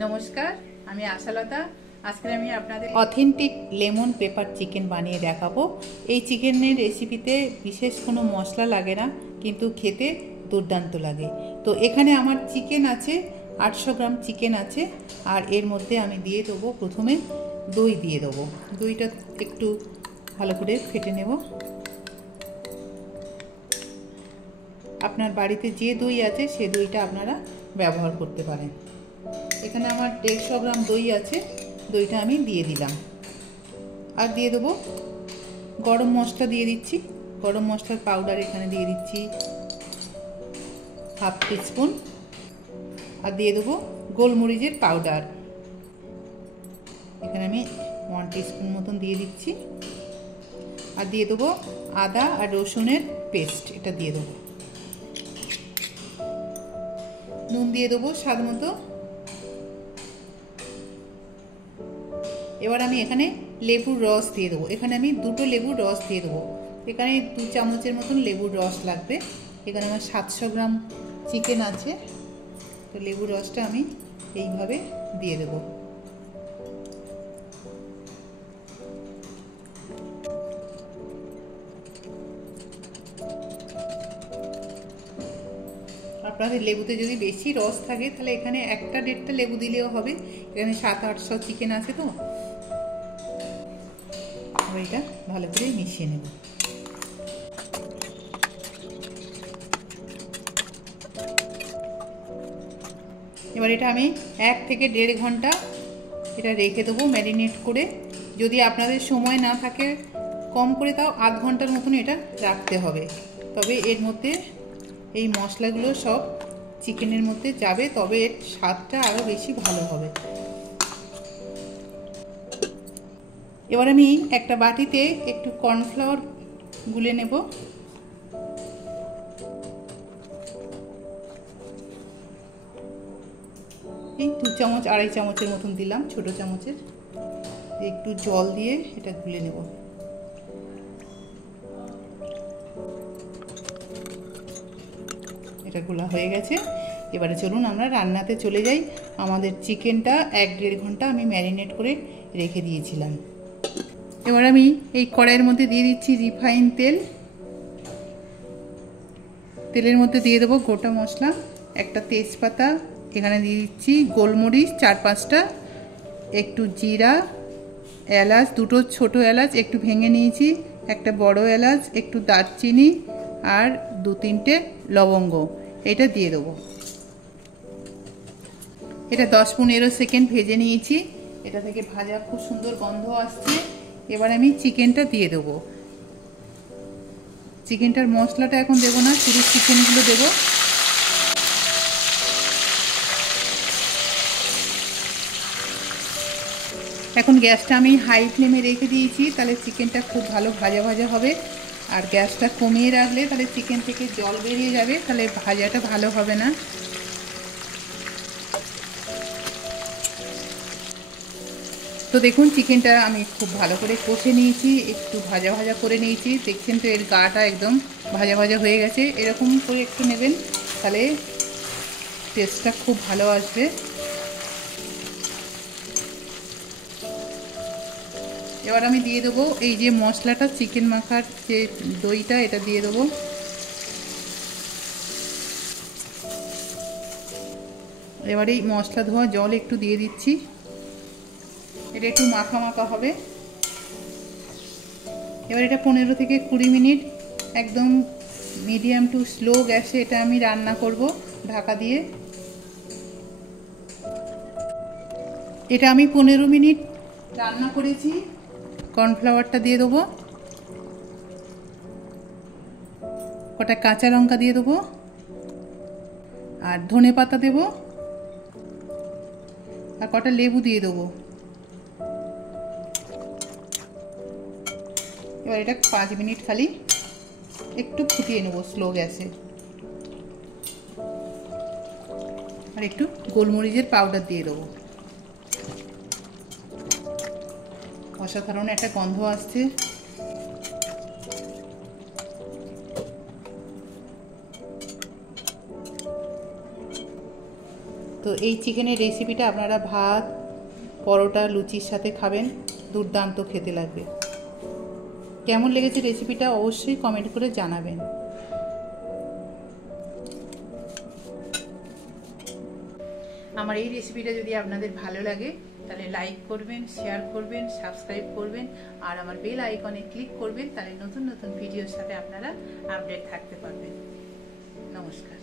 নমস্কার, আমি আশালতা। আজকে আমি আপনাদের অথেন্টিক লেমন পেপার চিকেন বানিয়ে দেখাবো। এই চিকেনের রেসিপিতে বিশেষ কোনো মশলা লাগে না, কিন্তু খেতে দুর্দান্ত লাগে। তো এখানে আমার চিকেন আছে, 800 গ্রাম চিকেন আছে। আর এর মধ্যে আমি দিয়ে দেবো, প্রথমে দই দিয়ে দেবো। দইটা একটু ভালো করে ফেটে নেব। আপনার বাড়িতে যে দই আছে সে দইটা আপনারা ব্যবহার করতে পারেন। এখানে আমার 150 গ্রাম দই আছে, দইটা আমি দিয়ে দিলাম। আর দিয়ে দেবো গরম মশলা, দিয়ে দিচ্ছি গরম মশলার পাউডার, এখানে দিয়ে দিচ্ছি হাফ টিস্পুন। আর দিয়ে দেবো গোলমরিচের পাউডার, এখানে আমি 1 টিস্পুন মতন দিয়ে দিচ্ছি। আর দিয়ে দেবো আদা আর রসুনের পেস্ট, এটা দিয়ে দেবো। নুন দিয়ে দেবো স্বাদ মতো। এবার আমি এখানে লেবুর রস দিয়ে দেবো। এখানে আমি 2টো লেবুর রস দিয়ে দেবো। এখানে 2 চামচের মতন লেবুর রস লাগবে। এখানে আমার 700 গ্রাম চিকেন আছে, তো লেবুর রসটা আমি এইভাবে দিয়ে দেবো। আপনাদের লেবুতে যদি বেশি রস থাকে তাহলে এখানে 1-1.5টা লেবু দিলেও হবে। এখানে 700-800 চিকেন আছে, তো এটা ভালো করে মিশিয়ে নেব। এবার এটা আমি 1 থেকে 1.5 ঘন্টা এটা রেখে দেবো ম্যারিনেট করে। যদি আপনাদের সময় না থাকে, কম করে তাও আধ ঘন্টার মতন এটা রাখতে হবে। তবে এর মধ্যে এই মশলাগুলো সব চিকেনের মধ্যে যাবে, তবে এর স্বাদটা আরও বেশি ভালো হবে। এবার আমি একটা বাটিতে একটু কর্নফ্লাওয়ার গুলে নেব। এই 2 চামচ 2.5 চামচের মতন দিলাম, ছোট চামচের। একটু জল দিয়ে এটা গুলে নেব। এটা গোলা হয়ে গেছে। এবারে চলুন আমরা রান্নাতে চলে যাই। আমাদের চিকেনটা 1-1.5 ঘন্টা আমি ম্যারিনেট করে রেখে দিয়েছিলাম। এবার আমি এই কড়াইয়ের মধ্যে দিয়ে দিচ্ছি রিফাইন তেল। তেলের মধ্যে দিয়ে দেবো গোটা মশলা, একটা তেজপাতা, এখানে দিয়ে দিচ্ছি গোলমরিচ 4-5টা, একটু জিরা, এলাচ, 2টো ছোটো এলাচ একটু ভেঙে নিয়েছি, একটা বড় এলাচ, একটু দারচিনি আর 2-3টে লবঙ্গ, এটা দিয়ে দেবো। এটা 10-15 সেকেন্ড ভেজে নিয়েছি। এটা থেকে ভাজা খুব সুন্দর গন্ধ আসছে। এবার আমি চিকেনটা দিয়ে দেবো। চিকেনটার মশলাটা এখন দেবো না, শুধু চিকেনগুলো দেবো। এখন গ্যাসটা আমি হাই ফ্লেমে রেখে দিয়েছি, তাহলে চিকেনটা খুব ভালো ভাজা ভাজা হবে। আর গ্যাসটা কমিয়ে রাখলে তাহলে চিকেন থেকে জল বেরিয়ে যাবে, তাহলে ভাজাটা ভালো হবে না। তো দেখুন, চিকেনটা আমি খুব ভালো করে কষে নিয়েছি, একটু ভাজা ভাজা করে নিয়েছি। দেখছেন তো এর গাটা একদম ভাজা ভাজা হয়ে গেছে। এরকম করে একটু নেবেন, তাহলে টেস্টটা খুব ভালো আসবে। এবার আমি দিয়ে দেবো এই যে মশলাটা, চিকেন মাখার যে দইটা, এটা দিয়ে দেবো। এবার এই মশলা ধোয়া জল একটু দিয়ে দিচ্ছি। এটা একটু মাখা মাখা হবে। এবার এটা 15 থেকে 20 মিনিট একদম মিডিয়াম টু স্লো গ্যাসে এটা আমি রান্না করব ঢাকা দিয়ে। এটা আমি 15 মিনিট রান্না করেছি। কর্নফ্লাওয়ারটা দিয়ে দেবো, কটা কাঁচা লঙ্কা দিয়ে দেবো, আর ধনে পাতা দেবো, আর কটা লেবু দিয়ে দেবো। এবার এটা 5 মিনিট খালি একটু ফুটিয়ে নেবো স্লো গ্যাসে। আর একটু গোলমরিচের পাউডার দিয়ে দেবো। অসাধারণ একটা গন্ধ আসছে। তো এই চিকেনের রেসিপিটা আপনারা ভাত, পরোটা, লুচির সাথে খাবেন, দুর্দান্ত খেতে লাগবে। কেমন লেগেছে রেসিপিটা অবশ্যই কমেন্ট করে জানাবেন। আমার এই রেসিপিটা যদি আপনাদের ভালো লাগে তাহলে লাইক করবেন, শেয়ার করবেন, সাবস্ক্রাইব করবেন আর আমার বেল আইকনে ক্লিক করবেন, তাহলে নতুন নতুন ভিডিওর সাথে আপনারা আপডেট থাকতে পারবেন। নমস্কার।